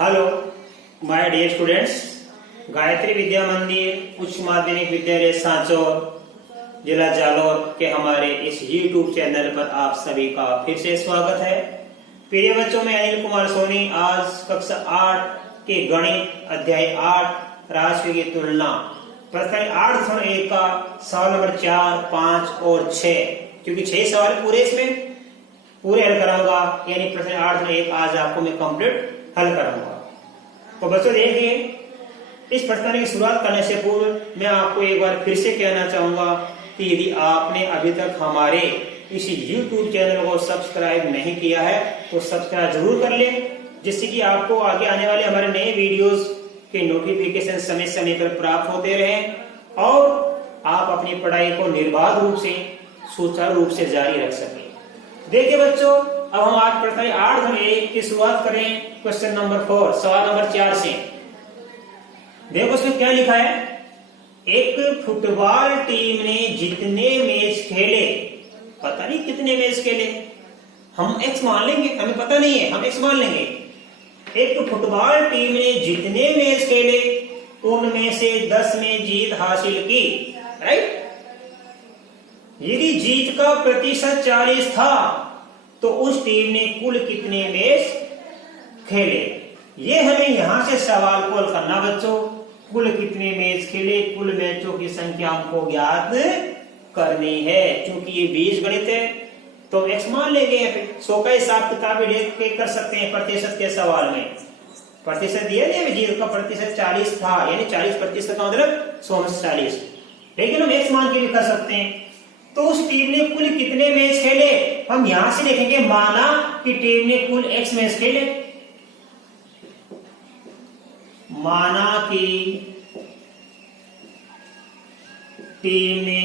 Hello my dear students, Gayatri Vidya Mandir उच्च माध्यमिक विद्यालय सांचौर जिला जालौर के हमारे इस YouTube चैनल पर आप सभी का फिर से स्वागत है। प्रिय बच्चों, मैं अनिल कुमार सोनी आज कक्षा 8 के गणित अध्याय 8 राशि की तुलना प्रश्न 8.1 का सवाल नंबर 4, 5 और 6, क्योंकि 6 सवाल पूरे इसमें पूरे हल कराऊंगा, यानी प्रश्न 8.1 आज आपको मैं कंप्लीट हल कराऊंगा। तो बच्चों देखिए, इस प्रश्न की शुरुआत करने से पूर्व मैं आपको एक बार फिर से कहना चाहूंगा कि यदि आपने अभी तक हमारे इस YouTube चैनल को सब्सक्राइब नहीं किया है तो सब्सक्राइब जरूर कर ले, जिससे कि आपको आगे आने वाले हमारे नए वीडियोस के नोटिफिकेशन समय समय पर प्राप्त होते रहें और आप अपनी पढ़ाई को निर्बाध रूप से सुचारू रूप से जारी रख सकें। देखिए बच्चों, अब हम आज प्रश्न 8.1 की शुरुआत करें क्वेश्चन नंबर 4 सवाल नंबर 4 से। देखो उसमें क्या लिखा है। एक फुटबॉल टीम ने जितने मैच खेले, पता नहीं कितने मैच खेले, हम एक्स मान लेंगे, हमें पता नहीं है, हम एक्स मान लेंगे। एक फुटबॉल टीम ने जितने मैच खेले उनमें से 10 में जीत हासिल की, राइट। यदि जीत का प्रतिशत 40 था तो उस टीम ने कुल कितने मैच खेले, ये हमें यहां से सवाल को हल करना बच्चों। कुल कितने मैच खेले, कुल मैचों की संख्या हमको ज्ञात करनी है। क्योंकि ये बीजगणित है तो एक्स मान लेंगे। 100 का हिसाब किताब कर सकते हैं प्रतिशत के सवाल में। प्रतिशत दिया नहीं, जीत का प्रतिशत 40 था, यानी 40% का मतलब 100 में से 40, लेकिन हम एक्स मान के भी कर सकते हैं। तो उस टीम ने कुल कितने मैच खेले, हम यहां से देखेंगे। माना कि टीम ने कुल एक्स मैच खेले, माना कि टीम ने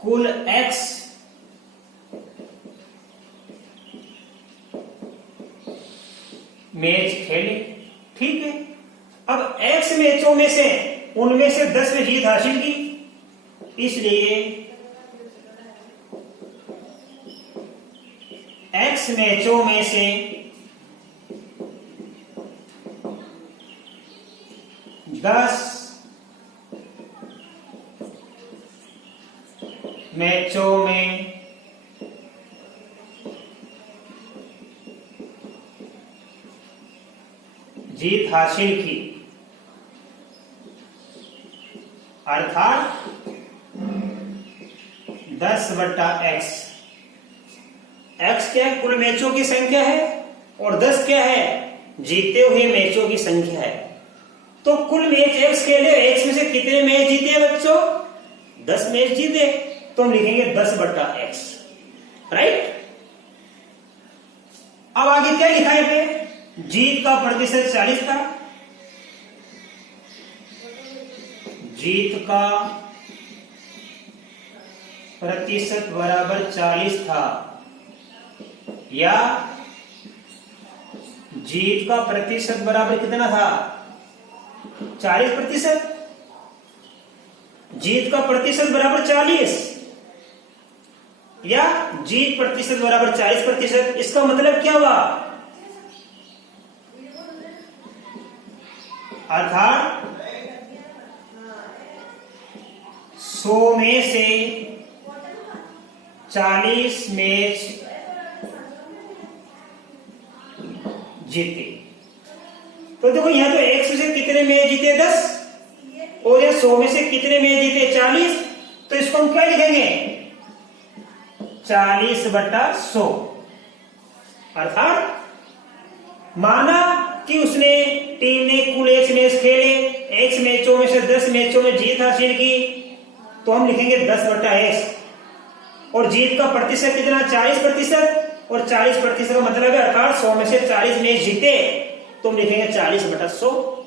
कुल एक्स मैच खेले, ठीक है। अब एक्स मैचों में से उनमें से 10 में जीत हासिल की, इसलिए एक्स मैचों में से 10 मैचों में जीत हासिल की, अर्थात 10/x। x क्या है, कुल मैचों की संख्या है, और 10 क्या है, जीते हुए मैचों की संख्या है। तो कुल मैच x खेले, x में से कितने मैच जीते बच्चों, 10 मैच जीते, तो हम लिखेंगे 10/x, राइट। अब आगे क्या लिखा है पे, जीत का प्रतिशत 40 था, जीत का प्रतिशत बराबर 40 था, या जीत का प्रतिशत बराबर कितना था, 40%। जीत का प्रतिशत बराबर 40 या जीत प्रतिशत बराबर 40%। इसका मतलब क्या हुआ, अर्थात 100 में से 40 मैच जीते। तो देखो यहां तो x से कितने मैच जीते, 10, और ये 100 में से कितने मैच जीते, 40। तो इसको हम क्या लिखेंगे, 40/100। अर्थात माना कि उसने टीम ने कुल x मैच खेले, x मैचों में से 10 मैचों में जीत हासिल की, तो हम लिखेंगे 10/x। और जीत का प्रतिशत कितना, 40%, और 40% का मतलब है अर्थात 100 में से 40 मैच जीते, तो हम लिखेंगे 40/100।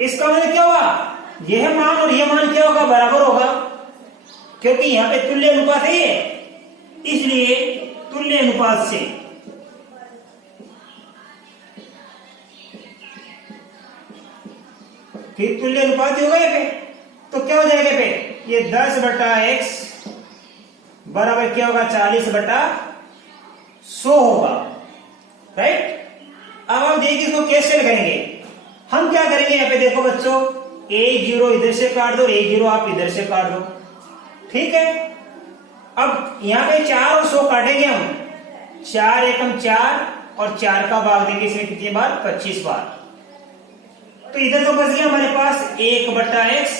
इसका मतलब क्या हुआ, यह मान और यह मान क्या होगा, बराबर होगा, क्योंकि यहां पे तुल्य अनुपात है, इसलिए तुल्य अनुपात से ठीक तुल्य अनुपात होगा ये पे, तो क्या हो जाएगा पे, ये 10/x बराबर क्या होगा, 40/100 होगा। राइट। अब आप देखिए इसको कैसे लगाएंगे। हम क्या करेंगे, यहाँ पे देखो बच्चों, 1 0 इधर से काट दो, 1 0 आप इधर से काट दो, ठीक है। अब यहाँ पे 4 और 100 काटेंगे हम, 4 एकम 4 और 4 का भाग देंगे इसमें कितनी बार, 25 बार। तो इधर तो बच गया हमारे पास 1/x,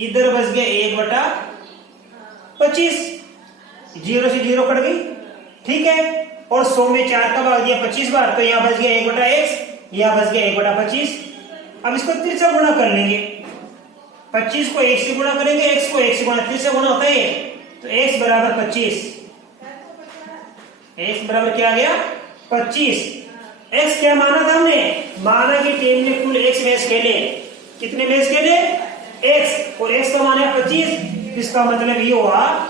इधर बच गया 1/25, 0 से 0 कट गई, ठीक है। और 100 में 4 का भाग दिया 25 बार, तो यहाँ बच गया 1/x, यहाँ बच गया 1/25। अब इसको तिरछा गुणा कर लेंगे, 25 को 1 से गुणा करेंगे, x को 1 से गुणा, तिरछा गुणा होता है, तो x बराबर 25, x बराबर क्या आ गया, 25। x क्या माना था हमने, माना कि टीम ने कुल x मैच खेले, कितने मैच खेले, x, और x का मान है 25, इसका मतलब ये हुआ,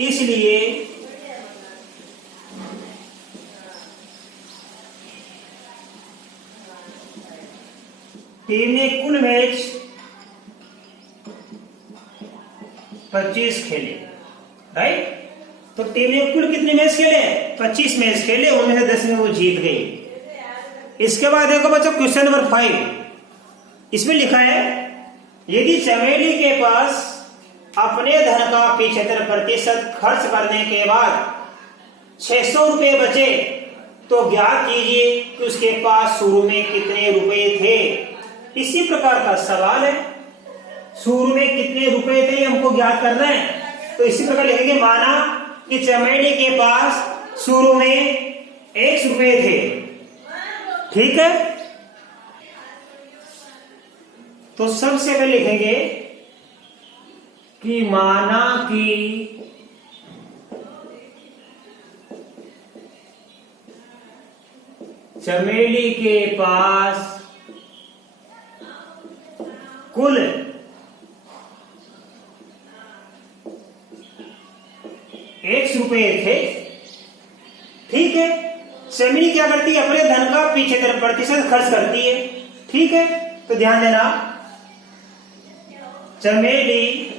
इसलिए टीम ने कुल मैच 25 खेले, राइट। तो टीम ने कुल कितने मैच खेले, 25 मैच खेले, उनमें से 10 में वो जीत गई। इसके बाद देखो बच्चों क्वेश्चन नंबर 5, इसमें लिखा है यदि चमेली के पास अपने धन का 75% खर्च करने के बाद 600 रुपए बचे तो ज्ञात कीजिए कि उसके पास शुरू में कितने रुपए थे। इसी प्रकार का सवाल है, शुरू में कितने रुपए थे हमको ज्ञात करना है। तो इसी प्रकार लिखेंगे, माना कि चमेली के पास शुरू में 1 रुपए थे, ठीक है। तो सबसे पहले लिखेंगे कि माना कि चमेली के पास कुल 1 रुपए थे, ठीक है। चमेली क्या करती है, अपने धन का 75% खर्च करती है, ठीक है। तो ध्यान देना, चमेली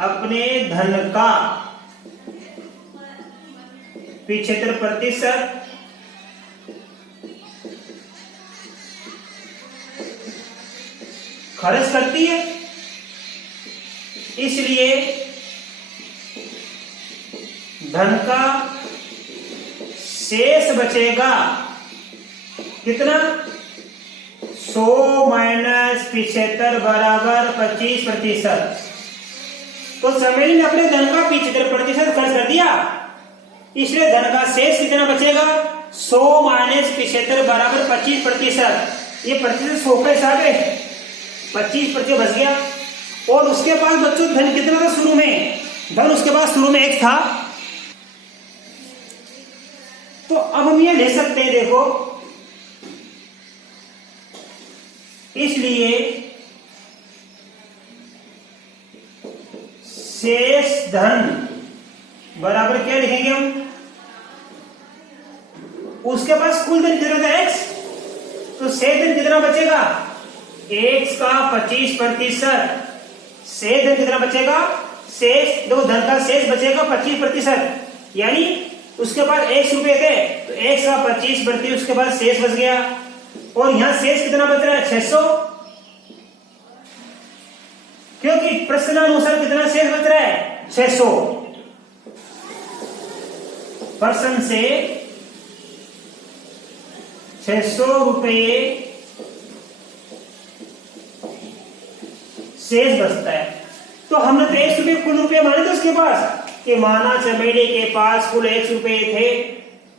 अपने धन का 75% खर्च करती है, इसलिए धन का शेष बचेगा कितना, 100 माइनस 75 बराबर 25%। तो चमेली ने अपने धन का 75% खर्च कर दिया, इसलिए धन का शेष कितना बचेगा, 100 माइनस 75 बराबर 25%। ये प्रतिशत 100 का हिसाब है, 25% बच गया। और उसके पास बच्चों धन कितना था शुरू में, धन उसके पास शुरू में 1 था। तो अब हम ये ले सकते हैं, देखो, इसलिए शेष धन बराबर क्या लिखेंगे हम, उसके पास कुल धन कितना था, x, तो शेष धन कितना बचेगा, x का 25%, शेष धन कितना बचेगा, शेष देखो धन का शेष बचेगा 25%, यानी उसके पास 1 रुपए थे, तो x का 25% उसके पास शेष बच गया। और यहां शेष कितना बच रहा है, 600, क्योंकि प्रश्नानुसार कितना शेष बच रहा है, 600। प्रश्न से 600 रुपए शेष बचता है। तो हमने तो 1 रुपए कुल रुपए माने थे उसके पास, कि माना चमेली के पास कुल 1 रुपए थे,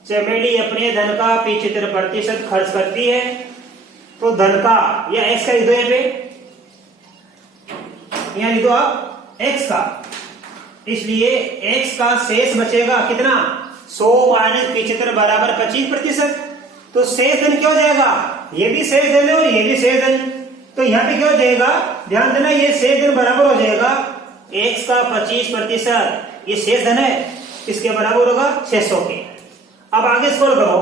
चमेली अपने धन का 75% खर्च करती है, तो धन का या x का लिख दो, यहाँ पे यहाँ लिख दो आप x का, इसलिए x का शेष बचेगा कितना, 100 माइनस 75 बराबर 25%। तो शेष धन क्या हो जाएगा, ये भी शेष धन है और ये भी शेष धन, तो यहाँ पे क्या हो जाएगा, ध्यान देना, ये शेष धन बराबर हो जाएगा x का 25%, ये शेष धन है, इसके बराबर होगा 600 के। अब आगे स्क्रॉल करो,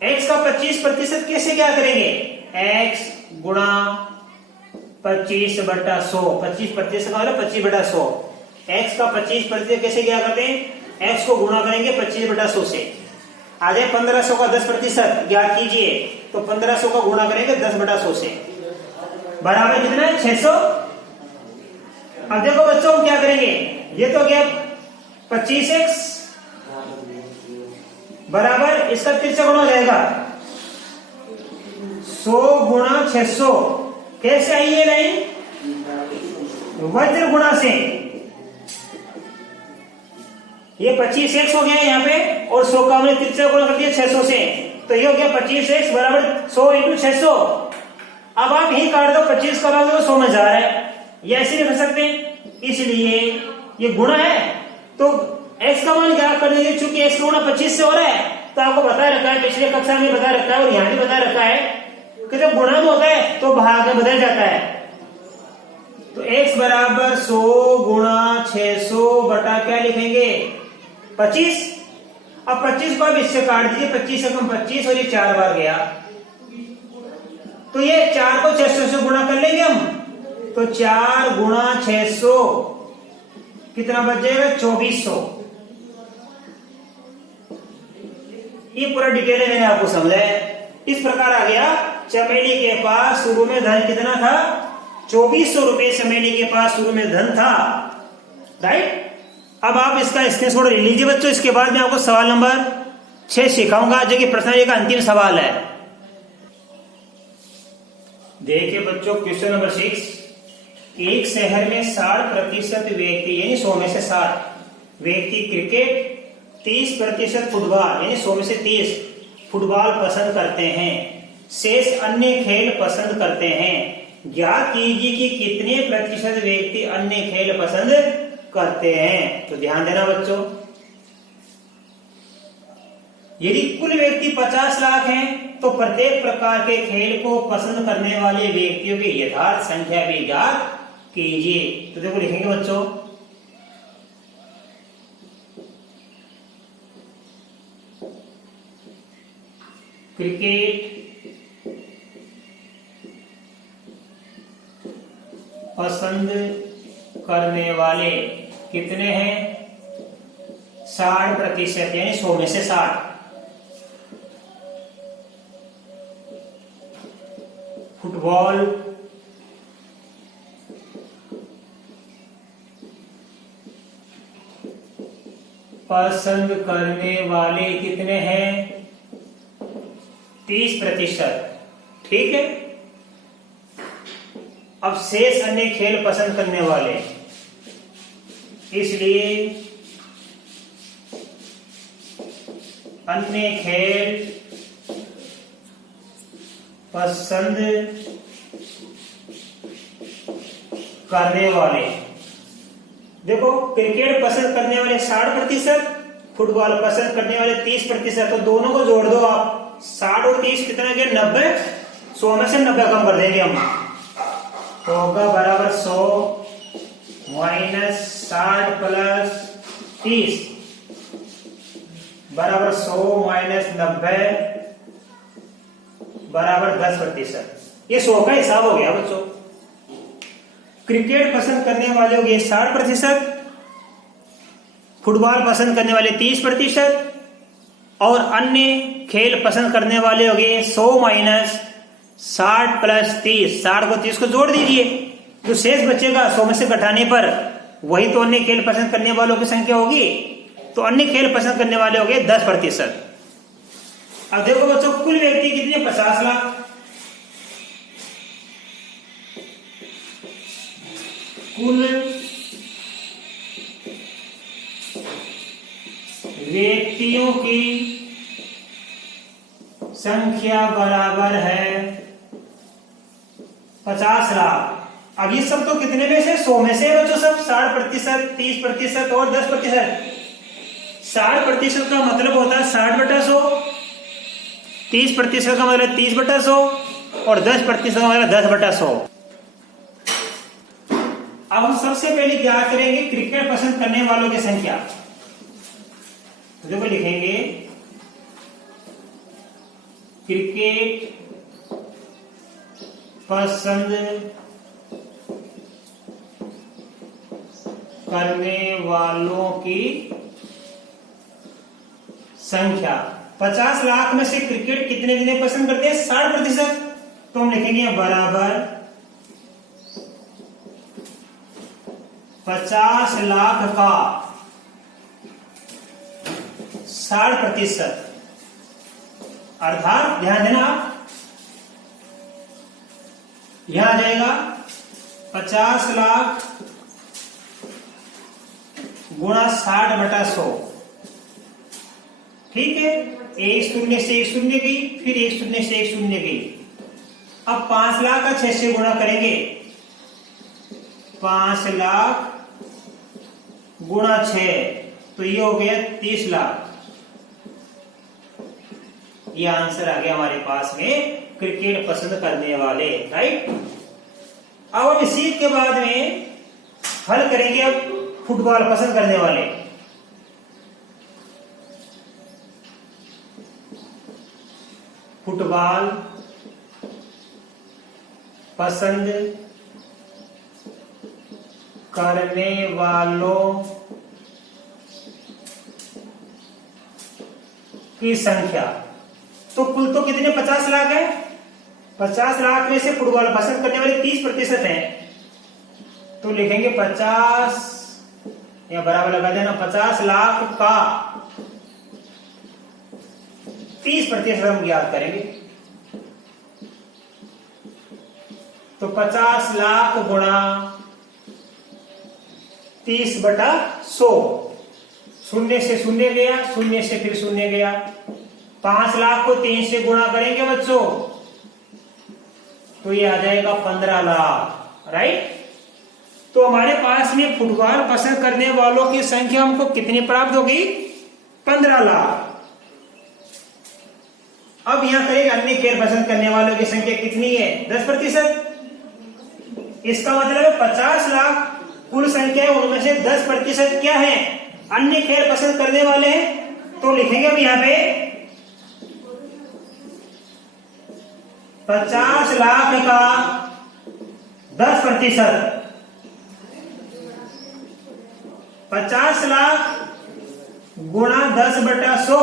x का 25% कैसे क्या करेंगे, x गुणा 25/100, 25% का मतलब 25/100। x का 25% कैसे क्या करते हैं, x को गुणा करेंगे 25/100 से। आ जाए 1500 का 10% ज्ञात कीजिए, तो 1500 का गुणा करेंगे 10/100 से, बराबर कितना है 600। अब देखो बच्चों हम क्या करेंगे, ये तो क्या 25x बराबर इसका तिरछा गुणा हो जाएगा 100 गुणा 600। कैसे आई ये लाइन, वज्र गुणा से। ये 25x हो गया यहाँ पे, और 100 का हमने तिरछा गुणा कर दिया 600 से, तो ये हो गया 25x बराबर 100 × 600। अब आप यही काट दो, 25 का तो 100 में जा रहा है, ये ऐसे नहीं कर सकते, इसलिए ये गुणा है तो x का मान क्या कर दीजिए, चूंकि x गुणा 25 से हो रहा है, तो आपको बता रखा है, पिछले कक्षा में बता रखा है और यहाँ भी बता रखा है कि जब गुणा में होता है तो भाग में बदल जाता है। तो x बराबर 100 गुणा 600 बटा क्या लिखेंगे 25। अब 25 को अब इससे काट दीजिए, 25 से कम 25 और ये 4 बार गया, तो ये 4 को 600 से गुणा कर लेंगे हम, तो 4 गुणा 600 कितना बच जाएगा 2400। ये पूरा डिटेल है, मैंने आपको समझाया। इस प्रकार आ गया, चमेली के पास शुरू में धन कितना था 2400 रुपए, चमेली के पास शुरू में धन था, राइट। अब आप इसका स्क्रीनशॉट ले लीजिए बच्चों, इसके बाद मैं आपको सवाल नंबर 6 सिखाऊंगा जो कि प्रश्न का अंतिम सवाल है। देखिए बच्चों क्वेश्चन नंबर 6, एक शहर में 60% व्यक्ति यानी 100 में से 60 व्यक्ति क्रिकेट, 30% फुटबॉल यानी 100 में से 30 फुटबॉल पसंद करते हैं, शेष अन्य खेल पसंद करते हैं। ज्ञात कीजिए कि कितने प्रतिशत व्यक्ति अन्य खेल पसंद करते हैं। तो ध्यान देना बच्चों, यदि कुल व्यक्ति 50 लाख हैं तो प्रत्येक प्रकार के खेल को पसंद करने वाले व्यक्तियों की यथार्थ संख्या भी ज्ञात कीजिए। तो देखो लिखेंगे बच्चों, क्रिकेट पसंद करने वाले कितने हैं 60% यानी 100 में से 60। फुटबॉल पसंद करने वाले कितने हैं 30%, ठीक है। अब शेष अन्य खेल पसंद करने वाले, इसलिए अन्य खेल पसंद करने वाले, देखो क्रिकेट पसंद करने वाले 60%, फुटबॉल पसंद करने वाले 30%, तो दोनों को जोड़ दो आप, 60 और 30 कितना गया 90, 100 में से 90 कम कर देंगे हम, तो होगा बराबर 100 माइनस 60 प्लस 30 बराबर 100 माइनस 90 बराबर 10%। ये 100 का हिसाब हो गया बच्चों। क्रिकेट पसंद करने वाले हो गए 60%, फुटबॉल पसंद करने वाले 30% और अन्य खेल पसंद करने वाले हो गए 100 माइनस 60 प्लस 30, 60 को 30 को जोड़ दीजिए, जो शेष बचेगा 100 में से घटाने पर वही तो अन्य खेल पसंद करने वालों की संख्या होगी, तो अन्य खेल पसंद करने वाले हो गए 10%। अब देखो बच्चों कुल व्यक्ति कितने 50 लाख, कुल व्यक्तियों की संख्या बराबर है 50 लाख। अब ये सब तो कितने में से 100 में से बच्चों सब 60%, 30% और 10%। 60% का मतलब होता है 60/100, 30% का मतलब 30/100 और 10% का मतलब 10/100। अब हम सबसे पहले क्या करेंगे क्रिकेट पसंद करने वालों की संख्या, तो देखो लिखेंगे क्रिकेट पसंद करने वालों की संख्या। 50 लाख में से क्रिकेट कितने जने पसंद करते हैं? 60%। तो हम लिखेंगे बराबर 50 लाख का 60%, अर्थात ध्यान देना आप, यहां आ जाएगा 50 लाख गुणा 60/100। ठीक है, एक शून्य से एक शून्य गई, फिर एक शून्य से एक शून्य गई। अब 5 लाख का 6 से गुणा करेंगे, 5 लाख गुणा 6, तो ये हो गया 30 लाख। ये आंसर आ गया हमारे पास में क्रिकेट पसंद करने वाले, राइट। अब हम इसी के बाद में हल करेंगे अब फुटबॉल पसंद करने वाले। फुटबॉल पसंद करने वालों की संख्या। तो कुल तो कितने? 50 लाख है। 50 लाख में से फुटबॉल पसंद करने वाले 30% है, तो लिखेंगे 50, या बराबर लगा देना, 50 लाख का 30% हम ज्ञात करेंगे। तो 50 लाख गुणा 30/100, शून्य से शून्य गया, शून्य से फिर शून्य गया। 5 लाख को 3 से गुणा करेंगे बच्चों, तो ये आ जाएगा 15 लाख, राइट। तो हमारे पास में फुटबॉल पसंद करने वालों की संख्या हमको कितनी प्राप्त होगी? 15 लाख। अब यहां करेंगे अन्य खेल पसंद करने वालों की संख्या कितनी है? 10%। इसका मतलब है 50 लाख कुल संख्या है, उनमें से 10% क्या है? अन्य खेल पसंद करने वाले हैं। तो लिखेंगे अब यहां पे 50 लाख का 10%, 50 लाख गुणा 10/100,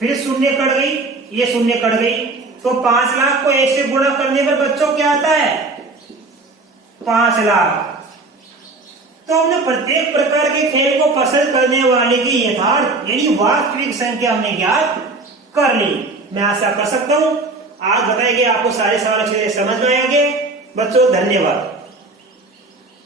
फिर शून्य कट गई, ये शून्य कट गई, तो 5 लाख को ऐसे गुणा करने पर बच्चों क्या आता है? 5 लाख। तो हमने प्रत्येक प्रकार के खेल को पसंद करने वाले की यथार्थ यानी वास्तविक संख्या हमने ज्ञात कर ली। मैं आशा कर सकता हूं आज बताए गए आपको सारे सवाल अच्छे से समझ में आएंगे। बच्चों धन्यवाद।